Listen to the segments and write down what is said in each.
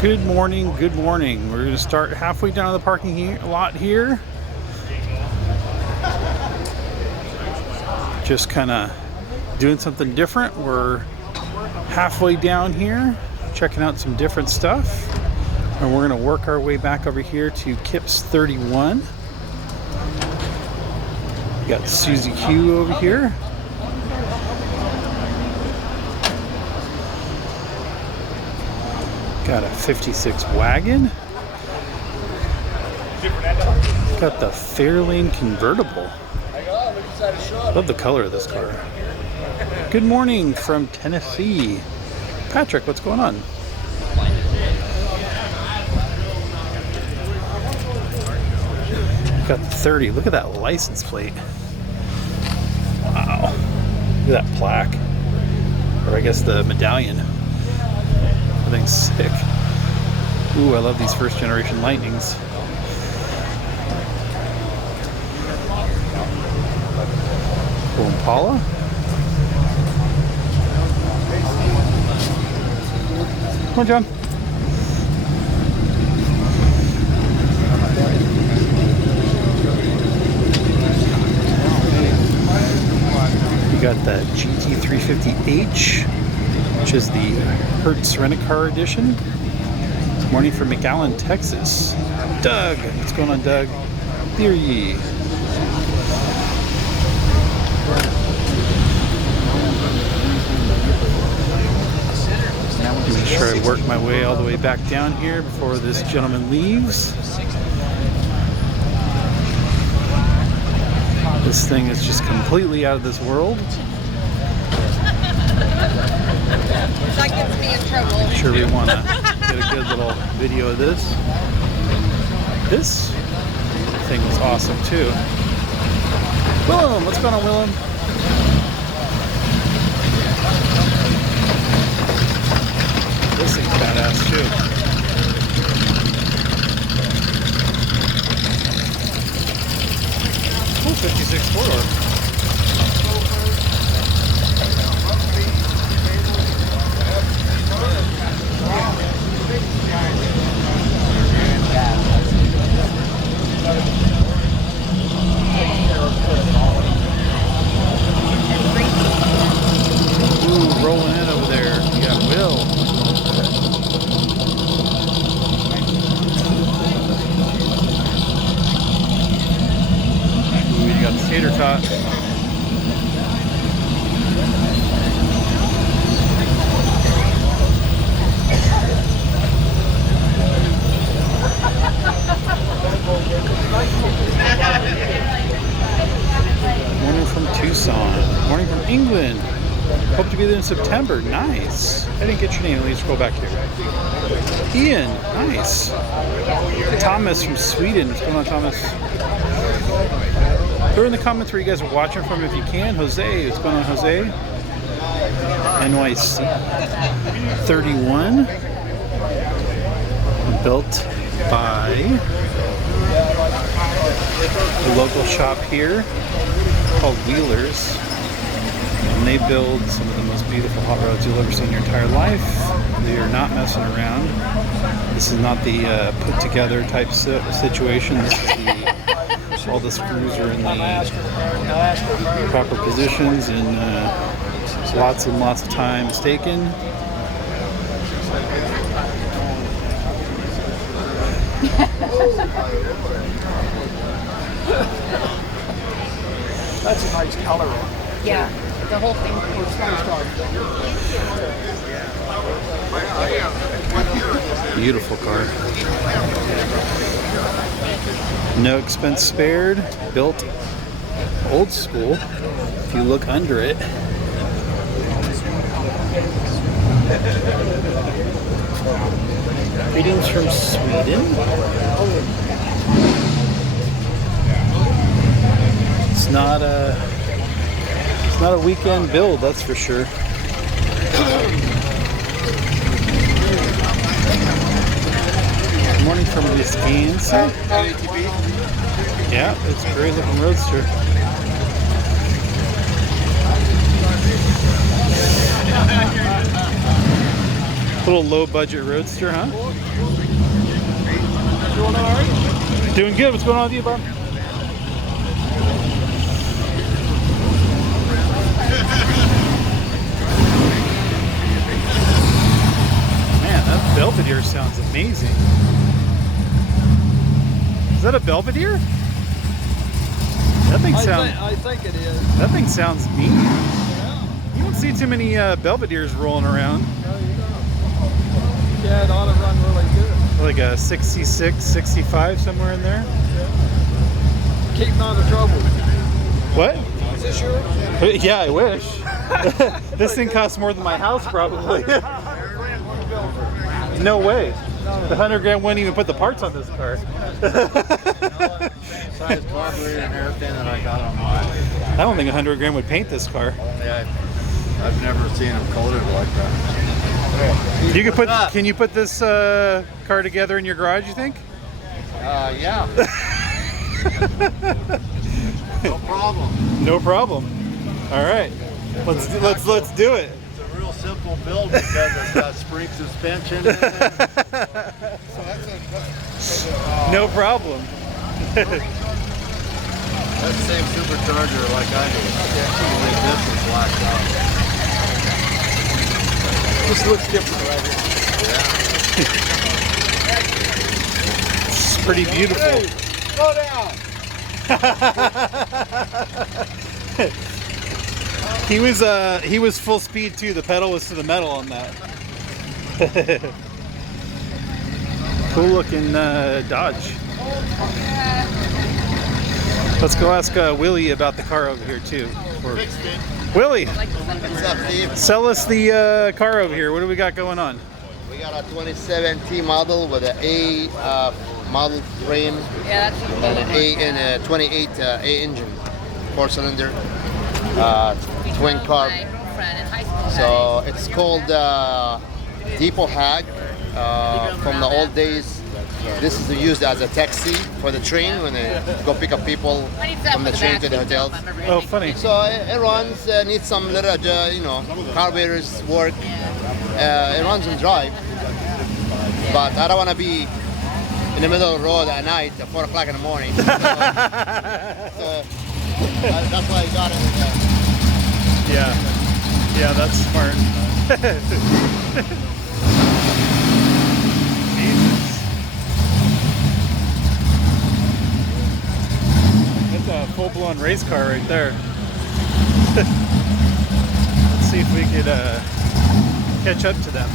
Good morning, good morning. We're going to start halfway down the parking lot here. Just kind of doing something different. We're halfway down here, checking out some different stuff. And we're going to work our way back over here to Kips 31. We got Suzy Q over here. Got a 56 wagon. Got the Fairlane convertible. Love the color of this car. Good morning from Tennessee. Patrick, what's going on? Got the 30. Look at that license plate. Wow. Look at that plaque. Or I guess the medallion. Everything's sick. Ooh, I love these first generation Lightnings. Cool Impala. Come on, John. You got the GT350H, which is the Hertz Rent-A-Car edition. Morning from McAllen, Texas. Doug, what's going on, Doug? There ye. Make sure I work my way all the way back down here before this gentleman leaves. This thing is just completely out of this world. That gets me in trouble. I'm sure we want to get a good little video of this. This thing was awesome too. Willem, what's going on, Willem? This thing's badass too. Cool 56 four-door. Ooh, rolling in over there. You got Will. Ooh, you got the tater tot. Morning from Tucson. Morning from England. Hope to be there in September. Nice. I didn't get your name. Let me scroll back here. Ian. Nice. Thomas from Sweden. What's going on, Thomas? Throw in the comments where you guys are watching from if you can. Jose. What's going on, Jose? NYC 31. Built by a local shop here called Wheelers. And they build some of the most beautiful hot rods you'll ever see in your entire life. They are not messing around. This is not the put together type situation. This is all the screws are in the proper positions and lots and lots of time is taken. That's a nice color. Yeah, the whole thing. Beautiful car. No expense spared. Built old school. If you look under it. Greetings from Sweden. It's not a weekend build, that's for sure. Good morning from Wisconsin. Yeah, it's a great looking roadster. Little low budget roadster, huh? Doing all right? Doing good. What's going on with you, Bob? Man, that Belvedere sounds amazing. Is that a Belvedere? That thing sounds. I think it is. That thing sounds neat. Yeah. You don't see too many Belvederes rolling around. No, you don't. Yeah, it ought to run really good. Like a 66, 65, somewhere in there. Yeah. Keeping out of trouble. What? Is this yours? Yeah, I wish. This thing costs more than my house, probably. No way. The 100 grand wouldn't even put the parts on this car. Size carburetor and everything that I got on mine. I don't think 100 grand would paint this car. Yeah, I've never seen them coated like that. You could put. Can you put this car together in your garage? You think? Yeah. No problem. No problem. All right. Let's do it. It's a real simple build because it's got spring suspension in it. No problem. That's the same supercharger like I do. Only this is blacked out. This looks different right here. Yeah. It's pretty beautiful. Slow down. He was full speed too. The pedal was to the metal on that. Cool looking Dodge. Let's go ask Willie about the car over here too. Willie, What's up, Steve? sell us the car over here. What do we got going on? We got a 2017 model with an A model frame Yeah, that's and an A and a 28 A engine, 4-cylinder, twin carb. My girlfriend in high school. So it's called Depot Hag from the old days. This is used as a taxi for the train when they go pick up people from the train to the hotels. Oh, funny. So it runs, needs some little, carburetors work. It runs and drive, but I don't want to be in the middle of the road at night at 4 o'clock in the morning. So that's why I got it. Yeah, that's smart. Jesus. That's a full-blown race car right there. Let's see if we could catch up to them.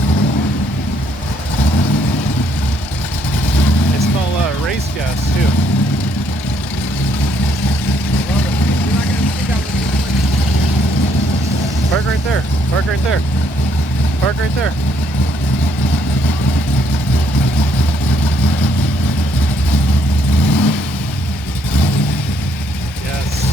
They smell race gas too. Park right there. Park right there. Park right there. Yes.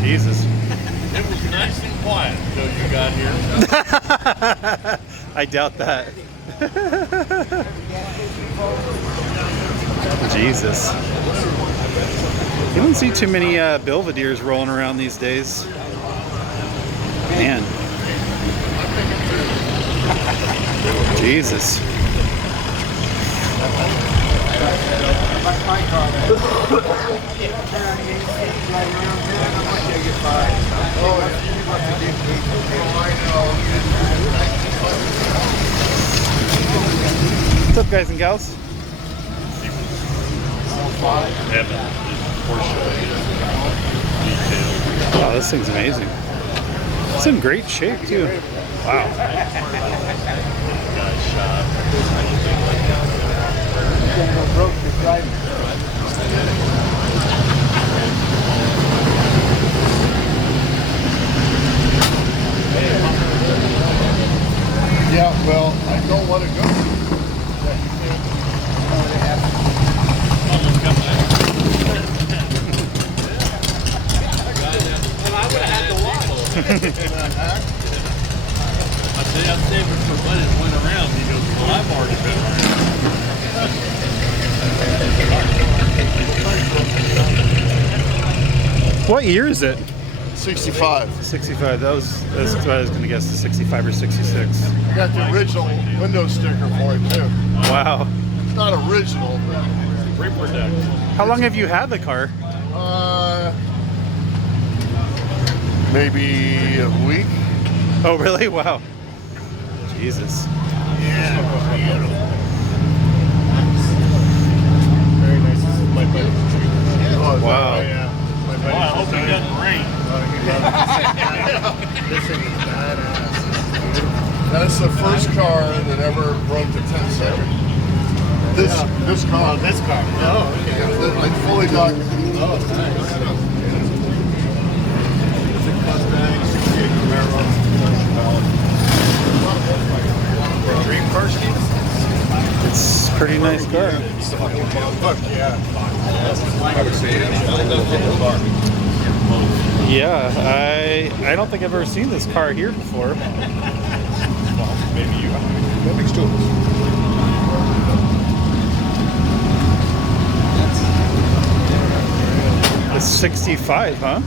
Jesus. It was nice and quiet until you got here. I doubt that. Jesus. You don't see too many Belvederes rolling around these days. Man. Jesus. What's up, guys and gals? Wow, this thing's amazing. It's in great shape too. Wow. Yeah, well, I don't want to go. I said I'd save it for when it went around. He goes, well, I've already been around. What year is it? 65. 65. That's what I was going to guess. The 65 or 66. I got the original window sticker for it too. Wow. It's not original, but Reproduction. How long have you had the car? maybe a week. Oh, really? Wow. Jesus. Very nice. This is my buddy. Wow. Yeah. My buddy. Well, I hope it doesn't rain. This thing is badass. That's the first car that ever broke the 10 second. This car. Oh, this car. Oh, okay. Yeah, like fully documented. Oh, nice. Dream car scheme? It's a pretty nice car. Fuck yeah. Yeah, I don't think I've ever seen this car here before. Maybe you. That makes two of us. It's 65, huh?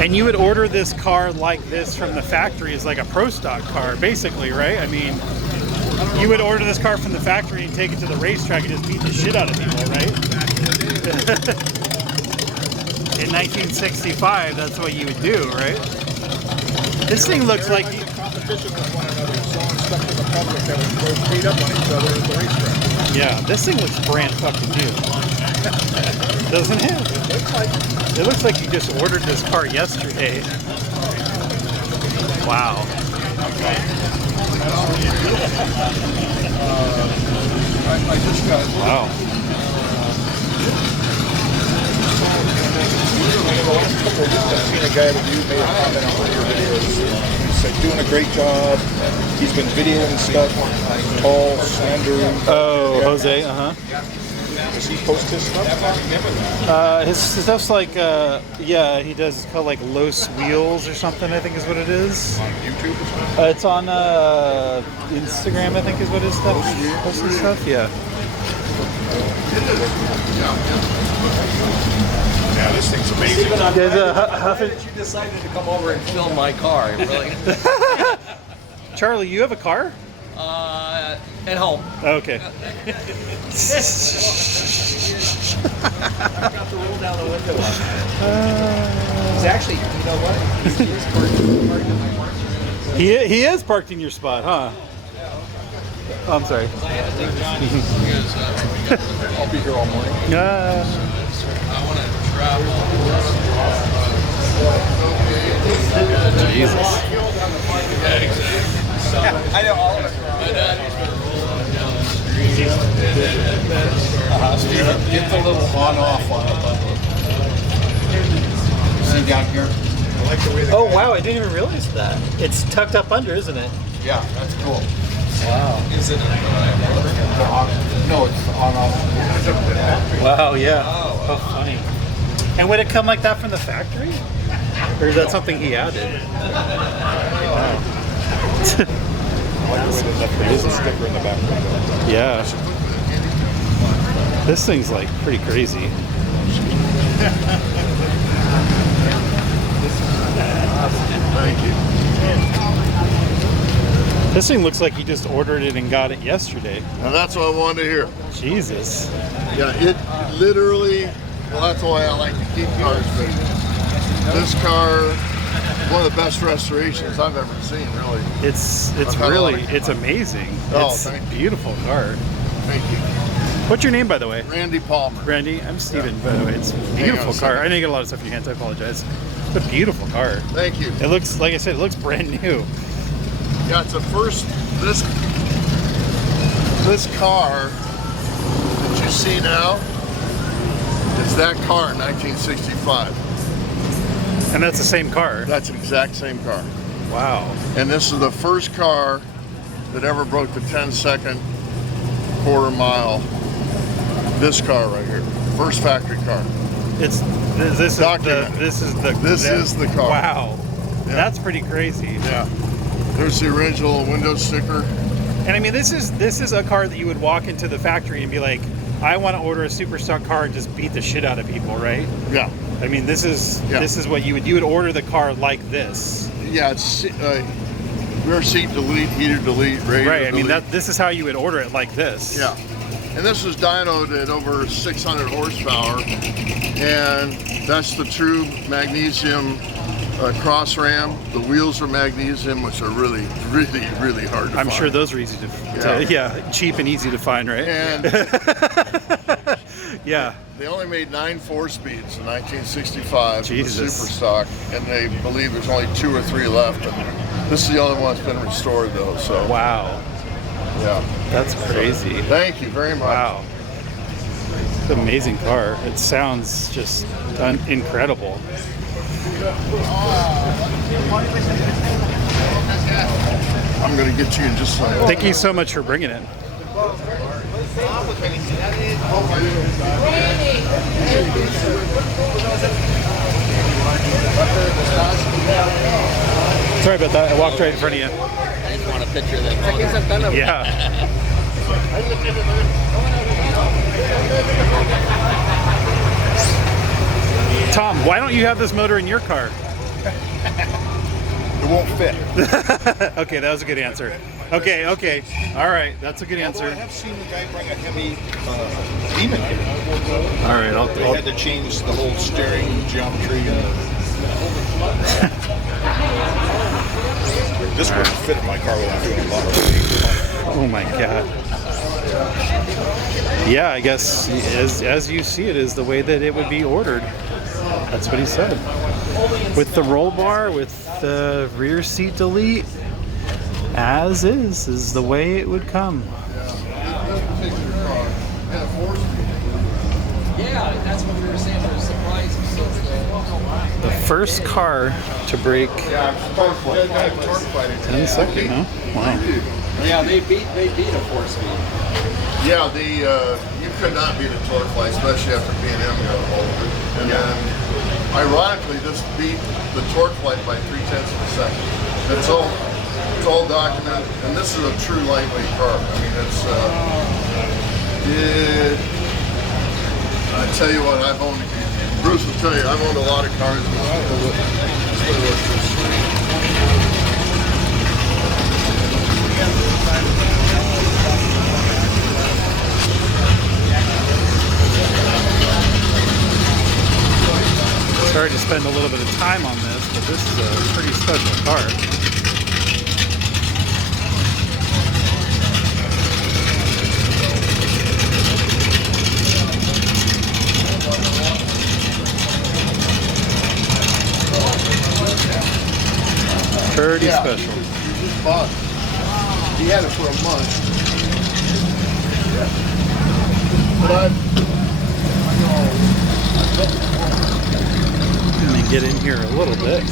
And you would order this car like this from the factory as like a pro stock car, basically, right? I mean, you would order this car from the factory and take it to the racetrack and just beat the shit out of people, right? In 1965, that's what you would do, right? This thing looks like... Competition with one another, selling stuff to the public that would go beat up on each other at the racetrack. Yeah, this thing looks brand fucking new. Doesn't it? It looks like you just ordered this car yesterday. Wow. I just got Wow. I've seen a guy review made a comment on one of your videos. He's like doing a great job. He's been videoing stuff. Tall, slender. Oh, Jose, uh-huh. Does he post his stuff? His stuff's like, yeah, he does, it's called like Los Wheels or something, I think is what it is. On YouTube or something? It's on Instagram, I think is what his stuff posts his stuff, yeah. Yeah, this thing's amazing. There's a Huffin... You decided to come over and film my car. Really? Charlie, you have a car? At home. Okay. Got to roll down the window. He's actually, you know what? He is parked in my parking. He is parked in your spot, huh? Oh, I'm sorry. I'll be here all morning. Jesus. I know all of it. Get the little on-off on it. See down here? I like the way the Oh guy- wow, I didn't even realize that. It's tucked up under, isn't it? Yeah, that's cool. Wow. Is it? No, it's on-off. Wow, yeah. Oh, funny. And would it come like that from the factory? Or is that something he added? Wow. I like the way that there is a sticker in the back window. Yeah. This thing's like pretty crazy. Thank you. This thing looks like you just ordered it and got it yesterday. Now that's what I wanted to hear. Jesus. Yeah, it literally, well, that's why I like to keep cars, but this car one of the best restorations I've ever seen, really. It's really, it's amazing. Oh, It's a thank you. beautiful car. Thank you. What's your name, by the way? Randy Palmer. Randy, I'm Steven, by the way. It's a Hang on a beautiful car. second. I know you get a lot of stuff in your hands, I apologize. It's a beautiful car. Thank you. It looks, like I said, it looks brand new. Yeah, it's the first, this car that you see now is that car in 1965. And that's the same car. That's the exact same car. Wow. And this is the first car that ever broke the 10-second quarter mile. This car right here, first factory car. It's this Documented. is the car. Wow. Yeah. That's pretty crazy. Yeah. There's the original window sticker. And I mean, this is a car that you would walk into the factory and be like, I want to order a super stock car and just beat the shit out of people, right? Yeah. I mean, this is what you would order the car like this. Yeah, it's rear seat delete, heater delete, radio Right. I mean, delete. this is how you would order it, like this. Yeah. And this was dynoed at over 600 horsepower, and that's the true magnesium cross ram. The wheels are magnesium, which are really, really, really hard to find. I'm sure those are easy to cheap and easy to find, right? And yeah. they only made 9 4-speeds in 1965 for the Jesus. super stock, and they believe there's only 2 or 3 left. And this is the only one that's been restored, though. So Wow. yeah, That's crazy. thank you very much. Wow. It's an amazing car. It sounds just incredible. I'm going to get you in just a second. Thank you so much for bringing it. Sorry about that. I walked right in front of you. I just want a picture of that. Yeah. Tom, why don't you have this motor in your car? It won't fit. Okay, that was a good answer. Okay. All right, that's a good Although I answer. have seen the guy bring a heavy demon here. All right, They had to change the whole steering geometry. This wouldn't fit in my car without doing a lot of Oh my god. Yeah, I guess as you see it is the way that it would be ordered. That's what he said. With the roll bar, with the rear seat delete, as is the way it would come. Yeah, that's what we were saying. We were surprised. The first car to break 10 second, huh? Wow. Yeah, they beat a 4-speed. Yeah, you could not beat a torque light, especially after B&M got a hold of it. And then, ironically, this beat the torque light by 0.3 of a second. It's all documented, and this is a true lightweight car. I mean, I tell you what, Bruce will tell you, I've owned a lot of cars. Sorry to spend a little bit of time on this, but this is a pretty special car. Pretty special. Just bought it. He had it for a month. But Let me get in here a little bit.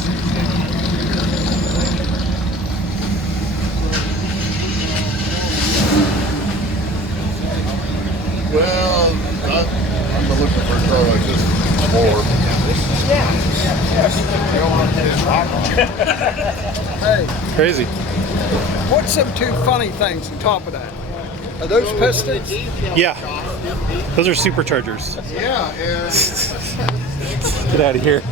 well, I'm looking for a car like this more. Hey, Crazy. what's them 2 funny things on top of that? Are those pistons? Yeah. Those are superchargers. Yeah, and Get out of here.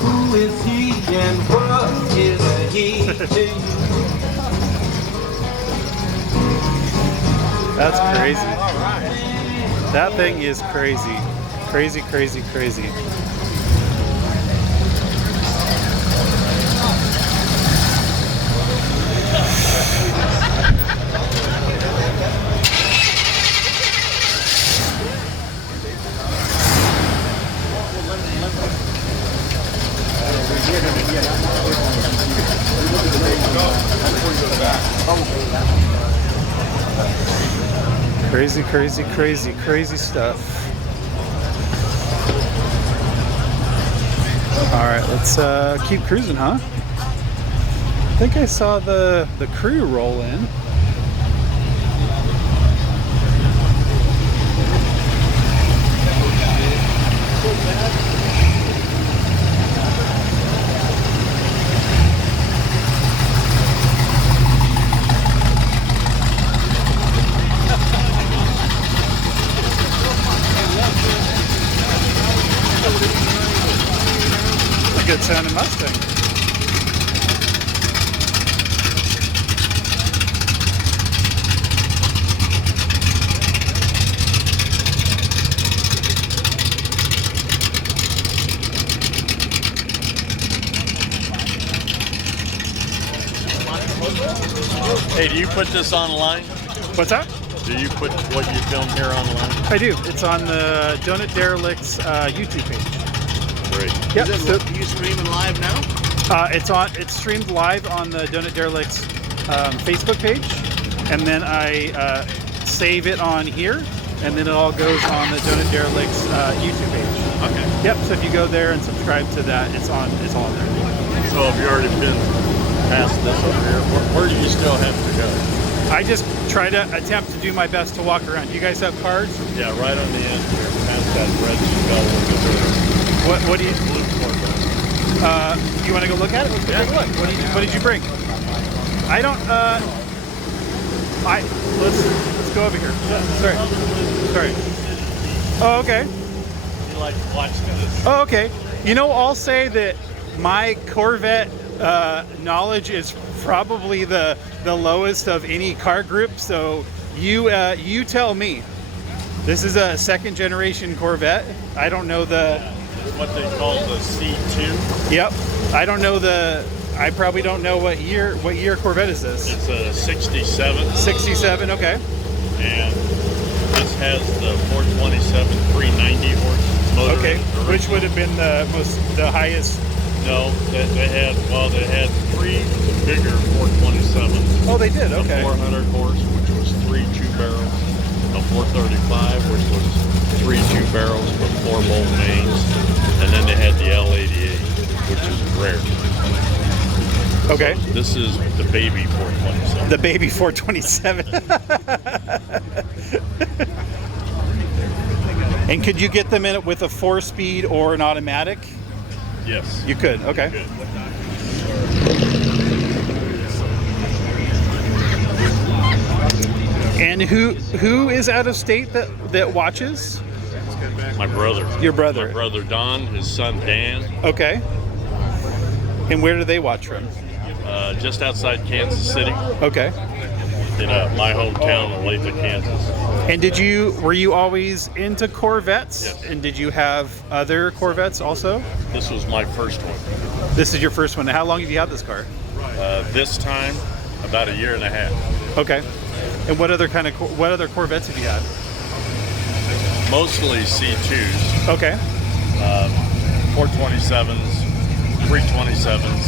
Who is he and what is he to you? That's crazy. That thing is crazy. Crazy, crazy, crazy. Crazy, crazy, crazy, crazy stuff. All right, let's keep cruising, huh? I think I saw the crew roll in. Good sounding Mustang. Hey, do you put this online? What's that? Do you put what you film here online? I do. It's on the Derelicts YouTube page. Great. Yep. So, Are you streaming live now? it's streamed live on the Derelicts Facebook page, and then I save it on here, and then it all goes on the Derelicts YouTube page. Okay. Yep. So if you go there and subscribe to that, it's all there. So have you already been past this over here? Where do you still have to go? I just try to attempt to do my best to walk around. Do you guys have cards? Yeah, right on the end here, past that red skull over there. What do you? Blue Corvette. You want to go look at it? Let's go take a look. What did you bring? I don't. Let's go over here. Sorry. Oh, okay. You like to watch this? Oh, okay. You know, I'll say that my Corvette knowledge is probably the lowest of any car group. So you tell me. This is a second generation Corvette. I don't know the. It's what they call the C2. Yep. I don't know I probably don't know what year Corvette is this. It's a 67. 67. Okay. And this has the 427 390 horse motor. Okay. Which would have been the highest? No, they had three bigger 427s. Oh, they did. Okay. A 400 horse, which was 3 2-barrels. A 435, which was 3 2-barrels with 4 bolt mains. And then they had the L88, which is rare. Okay. So this is the baby 427. The baby 427. And could you get them in it with a 4-speed or an automatic? Yes. You could. Okay. You could. And who is out of state that watches? My brother. Your brother. My brother Don, his son Dan. Okay. And where do they watch from? Just outside Kansas City. Okay. In my hometown of Lathrop, Kansas. And were you always into Corvettes? Yes. And did you have other Corvettes also? This was my first one. This is your first one. How long have you had this car? This time, about 1.5 years. Okay. And what other Corvettes have you had? Mostly C2s. Okay. 427s, 327s,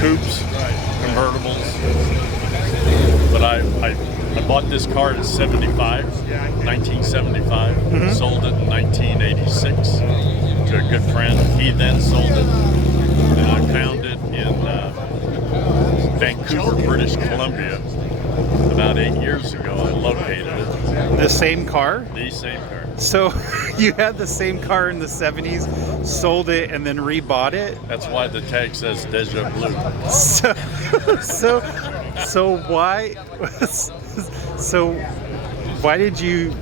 coupes, convertibles. But I bought this car in 1975, sold it in 1986 to a good friend. He then sold it, and I found it in Vancouver, British Columbia about 8 years ago. I located it. The same car? The same car. So you had the same car in the 70s, sold it, and then rebought it? That's why the tag says Deja Blue. So why did you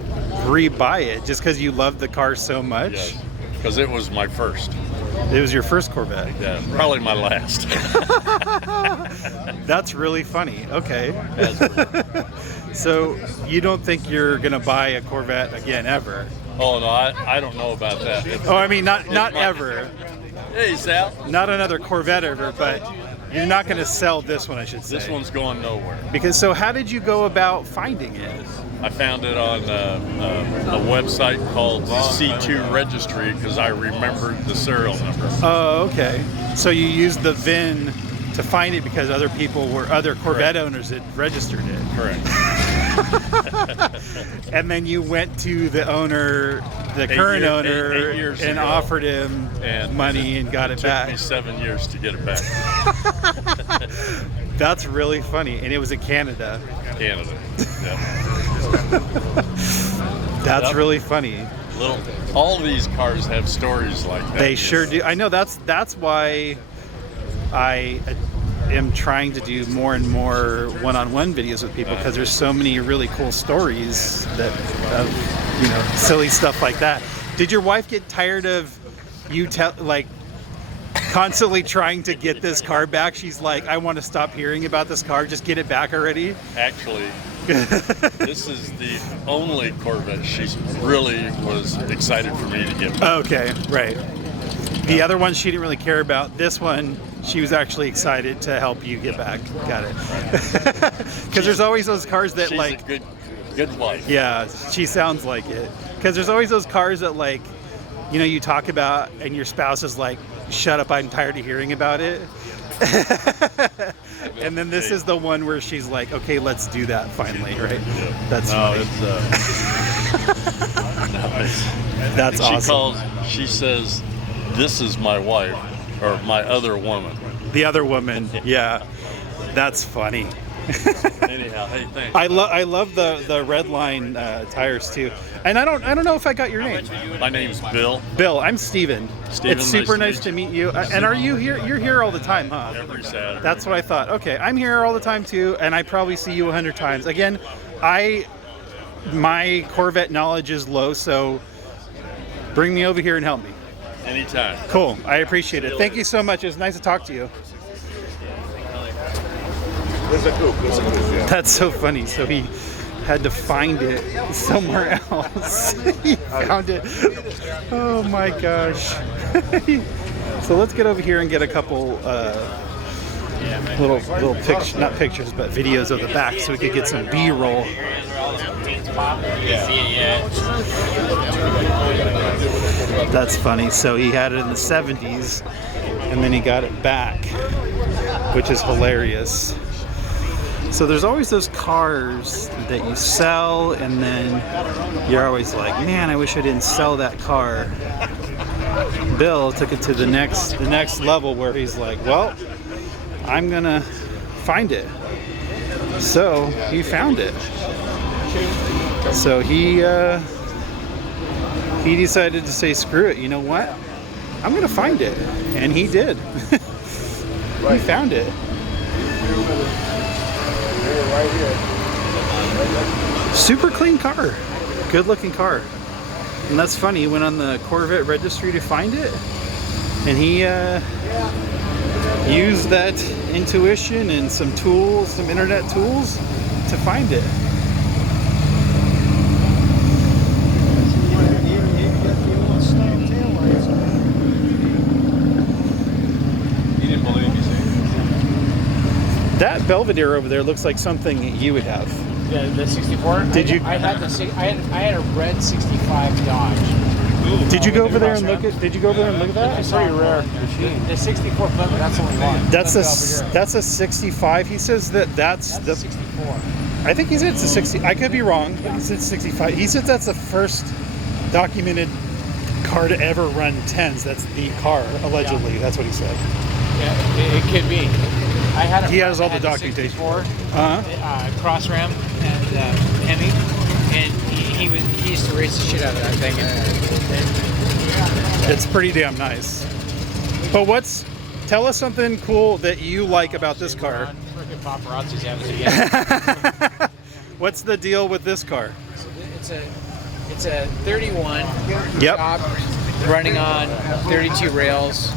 rebuy it? Just because you loved the car so much? Yes. because it was my first. It was your first Corvette. Yeah, probably my last. That's really funny. Okay. So you don't think you're gonna buy a Corvette again ever? Oh no, I don't know about that. Oh, I mean not ever. Hey Sal. Not another Corvette ever, but you're not gonna sell this one, I should say. This one's going nowhere. Because so how did you go about finding it? I found it on a website called the C2 Registry because I remembered the serial number. Oh, okay. So you used the VIN to find it because other Corvette owners had registered it. Correct. And then you went to the owner, the current owner, eight years and ago. offered him money and got it back. It took me 7 years to get it back. That's really funny. And it was in Canada. Canada. Yeah. That's really funny. All these cars have stories like that. They sure do. I know that's why I am trying to do more and more one-on-one videos with people, because there's so many really cool stories that of silly stuff like that. Did your wife get tired of you constantly trying to get this car back? She's like, I want to stop hearing about this car, just get it back already. Actually, this is the only Corvette she really was excited for me to get back. Okay, right. The other one she didn't really care about. This one she was actually excited to help you get back. Got it. Because there's always those cars that She's a good wife. Yeah, she sounds like it. Because there's always those cars that you talk about and your spouse is like, shut up, I'm tired of hearing about it. And then this is the one where she's like, okay, let's do that finally, right? That's funny. That's awesome. She says, this is my wife, or my other woman. The other woman, yeah. That's funny. Anyhow, hey, thanks. I love the red line tires too. And I don't know if I got your name. My name's Bill. Bill, I'm Steven. Steven, It's super nice to meet you. And are you here? You're here all the time, huh? Every Saturday. That's what I thought. Okay, I'm here all the time too, and I probably see you 100 times. Again, my Corvette knowledge is low, so bring me over here and help me. Anytime. Cool. I appreciate it. Thank you so much. It was nice to talk to you. That's so funny. So he had to find it somewhere else. He found it. Oh my gosh. So let's get over here and get a couple little pictures, not pictures, but videos of the back, so we could get some B-roll. That's funny. So he had it in the 70s, and then he got it back, which is hilarious. So there's always those cars that you sell, and then you're always like, man, I wish I didn't sell that car. Bill took it to the next level, where he's like, well, I'm gonna find it. So he found it. So he decided to say, screw it, you know what? I'm gonna find it. And he did. He found it. Super clean car. Good looking car. And that's funny, he went on the Corvette registry to find it, and he used that intuition and some tools, some internet tools, to find it. You didn't believe me saying That Belvedere over there looks like something you would have. Yeah, the 64. Did you? I had a red 65 Dodge. Did you go over there and look at? Did you go over there and look at that? It's pretty rare. The 64 Plymouth, that's the only one. That's a 65. He says that's the 64. I think he said it's a 60. I could be wrong, but he said 65. He said that's the first documented car to ever run 10s. That's the car, allegedly. Yeah. That's what he said. Yeah, it could be. I had He has all the documentation. 64, cross ram and Hemi, and he used to race the shit out of that thing. It's pretty damn nice. But tell us something cool that you like about this car. Freaking paparazzis have it again. What's the deal with this car? It's a 31. Yep. Shop, running on 32 rails.